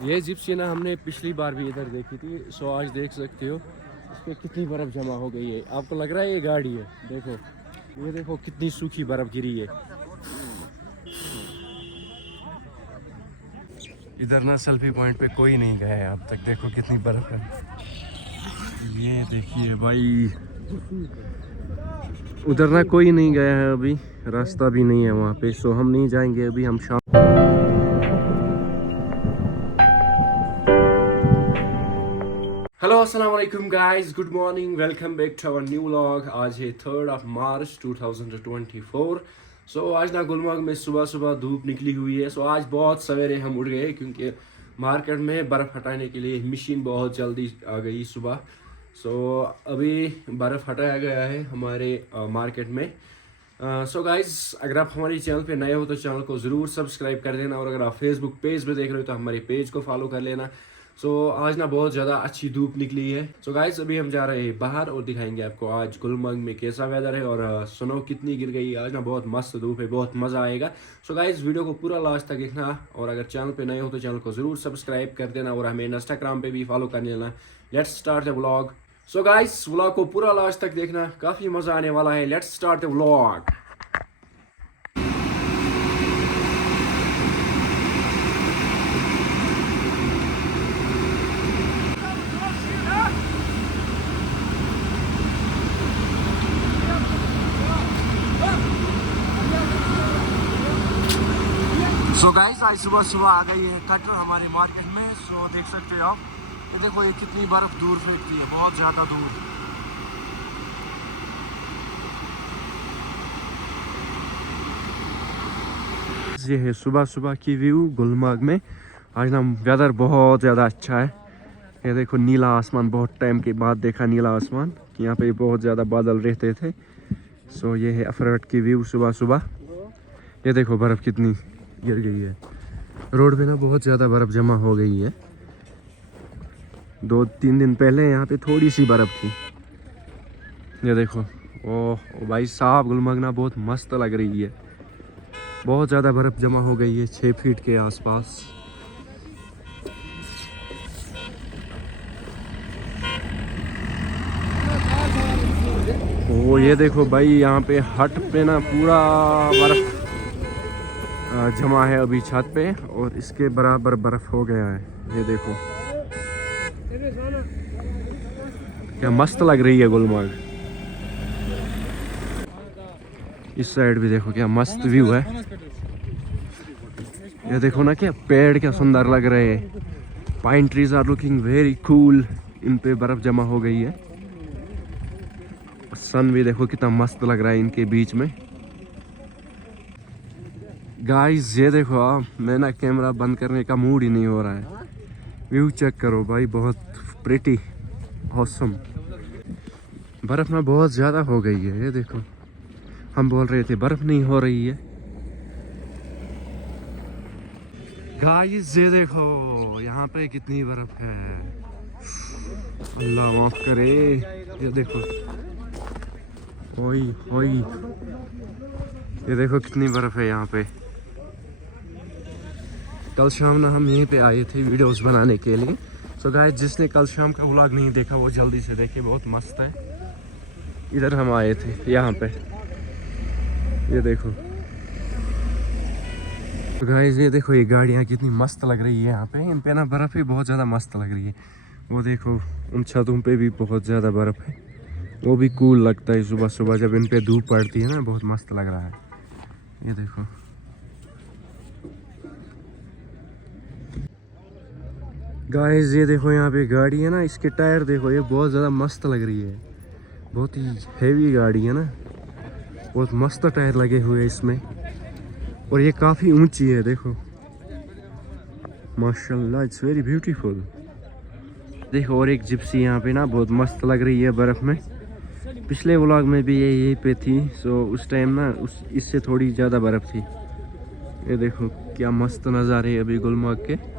ये जिप्सी ना हमने पिछली बार भी इधर देखी थी। सो आज देख सकते हो इस पे कितनी बर्फ़ जमा हो गई है। आपको लग रहा है ये गाड़ी है? देखो, ये देखो कितनी सूखी बर्फ़ गिरी है। इधर ना सेल्फी पॉइंट पे कोई नहीं गया है अब तक। देखो कितनी बर्फ़ है। ये देखिए भाई, उधर ना कोई नहीं गया है अभी, रास्ता भी नहीं है वहाँ पे। सो हम नहीं जाएंगे अभी, हम शाम। हेलो अस्सलाम वालेकुम guys, good morning, welcome back to our new vlog. आज है 3 मार्च 2024। सो आज ना गुलमर्ग में सुबह सुबह धूप निकली हुई है। सो आज बहुत सवेरे हम उठ गए क्योंकि मार्केट में बर्फ़ हटाने के लिए मशीन बहुत जल्दी आ गई सुबह। सो अभी बर्फ़ हटाया गया है हमारे मार्केट में। सो गाइज, अगर आप हमारे चैनल पे नए हो तो चैनल को ज़रूर सब्सक्राइब कर देना, और अगर आप फेसबुक पेज पे देख रहे हो तो हमारे पेज को फॉलो कर लेना। सो आज ना बहुत ज़्यादा अच्छी धूप निकली है। सो गाइज, अभी हम जा रहे हैं बाहर और दिखाएंगे आपको आज गुलमर्ग में कैसा वेदर है और स्नो कितनी गिर गई है। आज ना बहुत मस्त धूप है, बहुत मज़ा आएगा। सो गाइज, वीडियो को पूरा लास्ट तक देखना, और अगर चैनल पे नए हो तो चैनल को ज़रूर सब्सक्राइब कर देना और हमें इंस्टाग्राम पे भी फॉलो कर लेना। Let's start the vlog. So guys, vlog को पूरा लास्ट तक देखना, काफ़ी मज़ा आने वाला है। Let's start the vlog. So guys, आज सुबह सुबह आ गई है कटर हमारे मार्केट में। सो देख सकते हो आप, ये देखो ये कितनी बर्फ दूर फेंकती है, बहुत ज़्यादा दूर। ये है सुबह सुबह की व्यू गुलमर्ग में। आज ना वेदर बहुत ज़्यादा अच्छा है। ये देखो नीला आसमान, बहुत टाइम के बाद देखा नीला आसमान, कि यहाँ पे बहुत ज़्यादा बादल रहते थे। सो ये है अफरट की व्यू सुबह सुबह। ये देखो बर्फ़ कितनी गिर गई है। रोड पे ना बहुत ज़्यादा बर्फ़ जमा हो गई है। 2-3 दिन पहले यहाँ पे थोड़ी सी बर्फ़ थी। ये देखो, ओह भाई साहब, गुलमर्ग ना बहुत मस्त लग रही है। बहुत ज़्यादा बर्फ़ जमा हो गई है, 6 फीट के आसपास। ओ ये देखो भाई, यहाँ पे हट पे ना पूरा बर्फ़ जमा है अभी छत पे, और इसके बराबर बर्फ़ हो गया है। ये देखो क्या मस्त लग रही है गुलमर्ग। इस साइड भी देखो क्या मस्त व्यू है। ये देखो ना, क्या पेड़ क्या सुंदर लग रहे हैं। Pine trees are looking very cool. इन पे बर्फ़ जमा हो गई है। सन भी देखो कितना मस्त लग रहा है इनके बीच में। गाइस ये देखो आप, मैं ना कैमरा बंद करने का मूड ही नहीं हो रहा है। व्यू चेक करो भाई, बहुत प्रिटी, ऑसम। बर्फ़ ना बहुत ज़्यादा हो गई है। ये देखो, हम बोल रहे थे बर्फ़ नहीं हो रही है। गाइस ये देखो, यहाँ पे कितनी बर्फ़ है, अल्लाह माफ़ करे। ये देखो, ओई ओई, ये देखो कितनी बर्फ़ है यहाँ पे। कल शाम ना हम यहीं पे आए थे वीडियोस बनाने के लिए। सो गाइस, जिसने कल शाम का व्लॉग नहीं देखा वो जल्दी से देखे, बहुत मस्त है। इधर हम आए थे यहाँ पे, ये देखो। तो गाइस ये देखो, ये गाड़ियाँ कितनी मस्त लग रही है यहाँ पे। इन पे ना बर्फ़ भी बहुत ज़्यादा मस्त लग रही है। वो देखो, उन छतों पे भी बहुत ज़्यादा बर्फ़ है। वो भी कूल लगता है सुबह सुबह जब इन पे धूप पड़ती है ना, बहुत मस्त लग रहा है। ये देखो गाइस, ये देखो यहाँ पे गाड़ी है ना, इसके टायर देखो, ये बहुत ज़्यादा मस्त लग रही है। बहुत ही हेवी गाड़ी है ना, बहुत मस्त टायर लगे हुए हैं इसमें, और ये काफ़ी ऊंची है। देखो माशाल्लाह, इट्स वेरी ब्यूटीफुल। देखो, और एक जिप्सी यहाँ पे ना बहुत मस्त लग रही है बर्फ़ में। पिछले व्लॉग में भी ये यहीं पे थी। सो उस टाइम ना इससे थोड़ी ज़्यादा बर्फ़ थी। ये देखो क्या मस्त नज़ारे अभी गुलमर्ग के।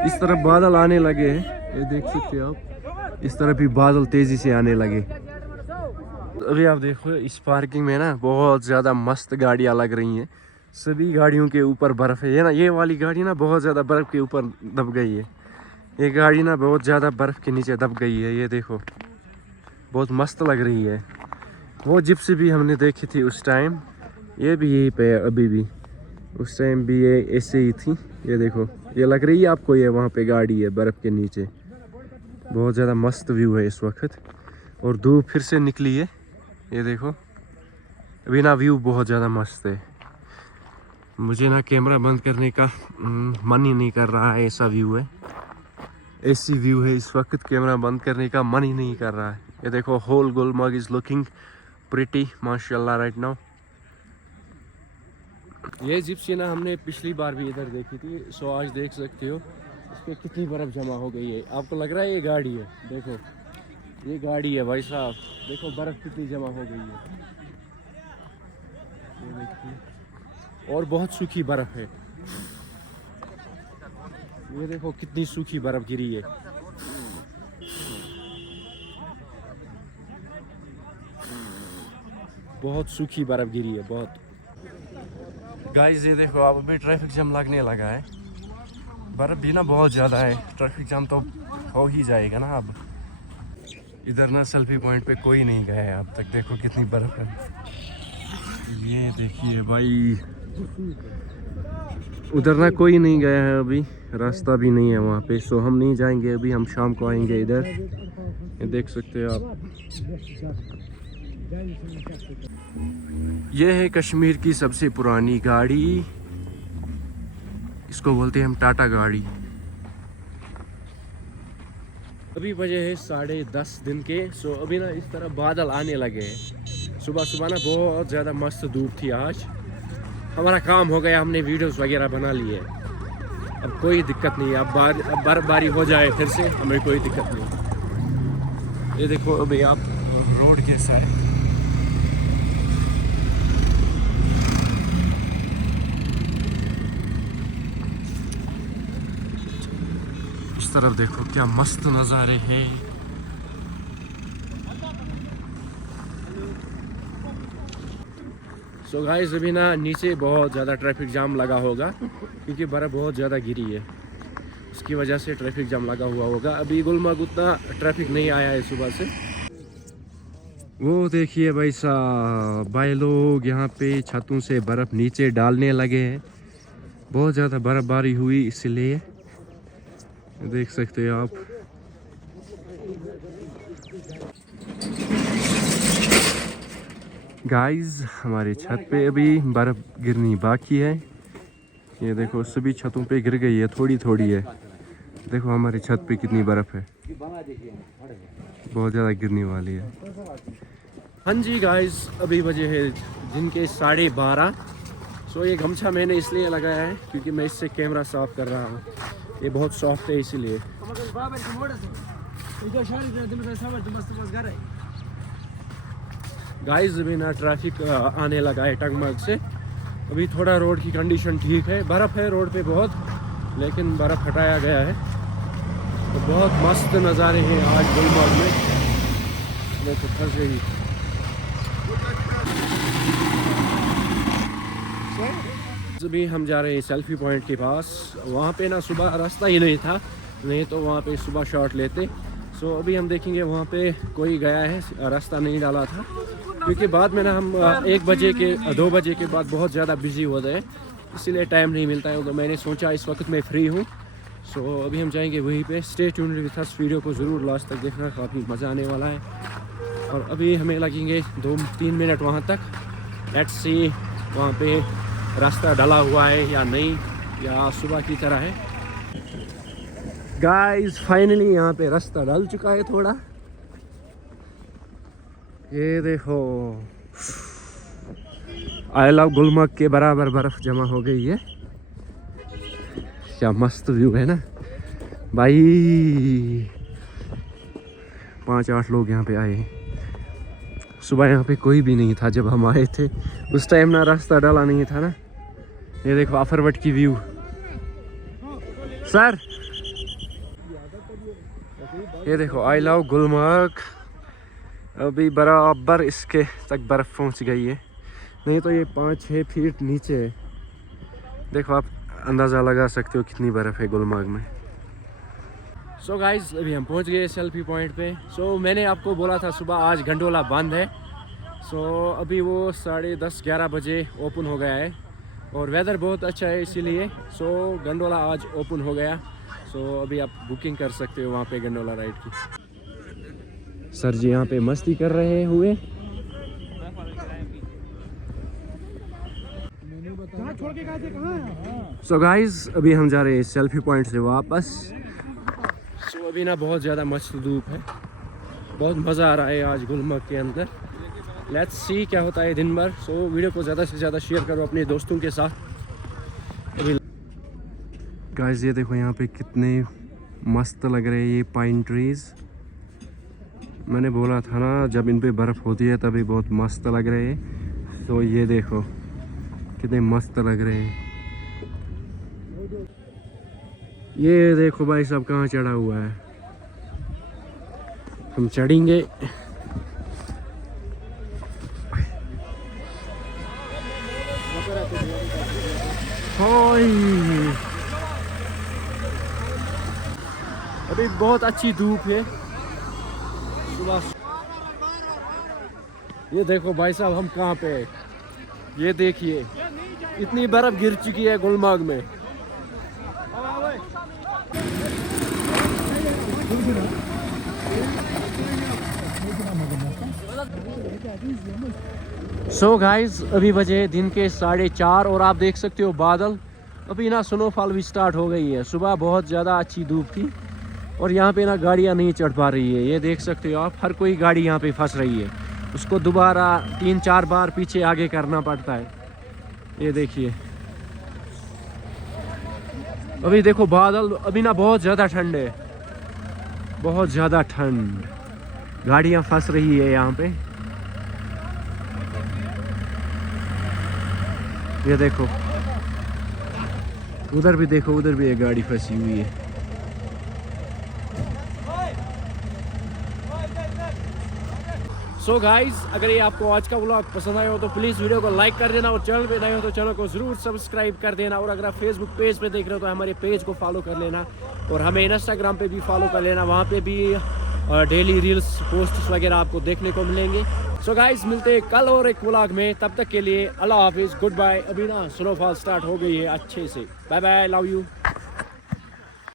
इस तरफ बादल आने लगे हैं, ये देख सकते हो आप। इस तरफ भी बादल तेज़ी से आने लगे। अभी आप देखो, इस पार्किंग में ना बहुत ज़्यादा मस्त गाड़ियाँ लग रही हैं। सभी गाड़ियों के ऊपर बर्फ़ है। ये ना, ये वाली गाड़ी ना बहुत ज़्यादा बर्फ़ के ऊपर दब गई है। ये गाड़ी ना बहुत ज़्यादा बर्फ़ के नीचे दब गई है, ये देखो बहुत मस्त लग रही है। वो जिप्सी भी हमने देखी थी उस टाइम, ये भी यहीं पे है अभी भी, उस टाइम भी ये ऐसे ही थी। ये देखो, ये लग रही है आपको, ये वहाँ पे गाड़ी है बर्फ़ के नीचे। बहुत ज़्यादा मस्त व्यू है इस वक्त, और धूप फिर से निकली है। ये देखो अभी ना व्यू बहुत ज़्यादा मस्त है। मुझे ना कैमरा बंद करने का मन ही नहीं कर रहा है, ऐसा व्यू है, ऐसी व्यू है इस वक्त, कैमरा बंद करने का मन ही नहीं कर रहा है। ये देखो whole Gulmarg is looking pretty माशाल्लाह राइट नाउ। ये जिप्सी ना हमने पिछली बार भी इधर देखी थी, सो आज देख सकते हो इस पर कितनी बर्फ़ जमा हो गई है। आपको लग रहा है ये गाड़ी है, देखो ये गाड़ी है भाई साहब, देखो बर्फ़ कितनी जमा हो गई है, ये देखिए, और बहुत सूखी बर्फ़ है। ये देखो कितनी सूखी बर्फ़ गिरी है। बहुत सूखी बर्फ़ गिरी है, बहुत। गाइस ये देखो अब भी ट्रैफिक जाम लगने लगा है, बर्फ़ भी ना बहुत ज़्यादा है, ट्रैफिक जाम तो हो ही जाएगा ना अब। इधर ना सेल्फी पॉइंट पे कोई नहीं गया है अब तक, देखो कितनी बर्फ़ है। ये देखिए भाई, उधर ना कोई नहीं गया है अभी, रास्ता भी नहीं है वहाँ पे, सो हम नहीं जाएंगे अभी, हम शाम को आएंगे इधर। ये देख सकते हो आप, ये है कश्मीर की सबसे पुरानी गाड़ी, इसको बोलते हैं हम टाटा गाड़ी। अभी बजे है 10:30 दिन के, सो अभी ना इस तरह बादल आने लगे हैं। सुबह सुबह ना बहुत ज़्यादा मस्त धूप थी आज। हमारा काम हो गया, हमने वीडियोस वगैरह बना लिए, अब कोई दिक्कत नहीं है। अब बर्फबारी हो जाए फिर से, हमें कोई दिक्कत नहीं। ये देखो अभी आप रोड कैसा है, इस तरफ देखो क्या मस्त नज़ारे हैं। सो गाइस अभी ना नीचे बहुत ज़्यादा ट्रैफिक जाम लगा होगा, क्योंकि बर्फ़ बहुत ज़्यादा गिरी है, उसकी वजह से ट्रैफिक जाम लगा हुआ होगा। अभी गुलमर्ग उतना ट्रैफिक नहीं आया है सुबह से। वो देखिए भाई साहब, भाई लोग यहाँ पे छतों से बर्फ़ नीचे डालने लगे हैं, बहुत ज़्यादा बर्फबारी हुई इसलिए, देख सकते हो आप। गाइस हमारे छत पे अभी बर्फ़ गिरनी बाकी है, ये देखो सभी छतों पे गिर गई है, थोड़ी थोड़ी है। देखो हमारी छत पे कितनी बर्फ़ है, बहुत ज़्यादा गिरने वाली है। हाँ जी गाइस अभी बजे है दिन के 12:30। सो ये गमछा मैंने इसलिए लगाया है क्योंकि मैं इससे कैमरा साफ कर रहा हूँ, ये बहुत सॉफ्ट है इसीलिए। गाइस अभी ना ट्रैफिक आने लगा है टंगमर्ग से, अभी थोड़ा रोड की कंडीशन ठीक है, बर्फ़ है रोड पे बहुत, लेकिन बर्फ़ हटाया गया है। तो बहुत मस्त नज़ारे हैं आज गुलमर्ग में, देखो फंस गई। अभी हम जा रहे हैं सेल्फी पॉइंट के पास, वहाँ पे ना सुबह रास्ता ही नहीं था, नहीं तो वहाँ पे सुबह शॉट लेते। सो अभी हम देखेंगे वहाँ पे कोई गया है, रास्ता नहीं डाला था, क्योंकि बाद में ना हम 1 बजे के 2 बजे के बाद बहुत ज़्यादा बिजी हो गए, इसीलिए टाइम नहीं मिलता है। तो मैंने सोचा इस वक्त मैं फ्री हूँ, सो अभी हम जाएंगे वहीं पे। Stay tuned with us, video को ज़रूर लास्ट तक देखना, काफ़ी मज़ा आने वाला है। और अभी हमें लगेंगे 2-3 मिनट वहाँ तक, लेट्स सी वहाँ पे रास्ता डला हुआ है या नहीं, या सुबह की तरह है। गाइस फाइनली यहाँ पे रास्ता डल चुका है थोड़ा, ये देखो आई लव गुलमर्ग के बराबर बर्फ़ जमा हो गई है, क्या मस्त व्यू है ना भाई। 5-8 लोग यहाँ पे आए हैं, सुबह यहाँ पे कोई भी नहीं था जब हम आए थे, उस टाइम ना रास्ता डाला नहीं था ना। ये देखो अफरवट की व्यू सर, ये देखो आई लव गुलमर्ग। अभी बराबर इसके तक बर्फ़ पहुँच गई है, नहीं तो ये 5-6 फीट नीचे है। देखो आप अंदाज़ा लगा सकते हो कितनी बर्फ़ है गुलमर्ग में। सो गाइज अभी हम पहुंच गए सेल्फी पॉइंट पे। सो मैंने आपको बोला था सुबह आज गंडोला बंद है। सो अभी वो 10:30-11 बजे ओपन हो गया है और वेदर बहुत अच्छा है इसीलिए सो गंडोला आज ओपन हो गया। सो अभी आप बुकिंग कर सकते हो वहाँ पे गंडोला राइड की। सर जी यहाँ पे मस्ती कर रहे हुए। सो गाइज अभी हम जा रहे हैं सेल्फी पॉइंट से वापस। सो अभी ना बहुत ज़्यादा मस्त धूप है, बहुत मज़ा आ रहा है आज गुलमर्ग के अंदर। लेट्स सी क्या होता है दिन भर। सो वीडियो को ज़्यादा से ज़्यादा शेयर करो अपने दोस्तों के साथ। अभी गाइस ये देखो यहाँ पे कितने मस्त लग रहे हैं ये पाइन ट्रीज। मैंने बोला था ना जब इन पे बर्फ़ होती है तभी बहुत मस्त लग रहे हैं। तो ये देखो कितने मस्त लग रहे हैं। ये देखो भाई साहब कहाँ चढ़ा हुआ है। हम चढ़ेंगे। अभी बहुत अच्छी धूप है सुबह। ये देखो भाई साहब हम कहाँ पे है, ये देखिए इतनी बर्फ गिर चुकी है गुलमर्ग में। सो गाइस अभी बजे दिन के 4:30 और आप देख सकते हो बादल। अभी ना स्नोफॉल भी स्टार्ट हो गई है। सुबह बहुत ज़्यादा अच्छी धूप थी और यहाँ पे ना गाड़ियाँ नहीं चढ़ पा रही है। ये देख सकते हो आप, हर कोई गाड़ी यहाँ पे फंस रही है, उसको दोबारा 3-4 बार पीछे आगे करना पड़ता है। ये देखिए अभी देखो बादल। अभी ना बहुत ज़्यादा ठंड है, बहुत ज़्यादा ठंड, गाड़ियाँ फंस रही है यहाँ पे। ये देखो उधर भी देखो, उधर भी एक गाड़ी फंसी हुई है। सो गाइज अगर ये आपको आज का व्लॉग पसंद आया हो तो प्लीज़ वीडियो को लाइक कर देना और चैनल पे नए हो तो चैनल को ज़रूर सब्सक्राइब कर देना। और अगर आप फेसबुक पेज पे देख रहे हो तो हमारे पेज को फॉलो कर लेना और हमें इंस्टाग्राम पे भी फॉलो कर लेना। वहाँ पे भी डेली रील्स पोस्ट्स वगैरह आपको देखने को मिलेंगे। सो गाइज मिलते हैं कल और एक व्लॉग में, तब तक के लिए अल्लाह हाफिज़, गुड बाय। अभी ना स्नोफॉल स्टार्ट हो गई है अच्छे से। Bye bye, love you.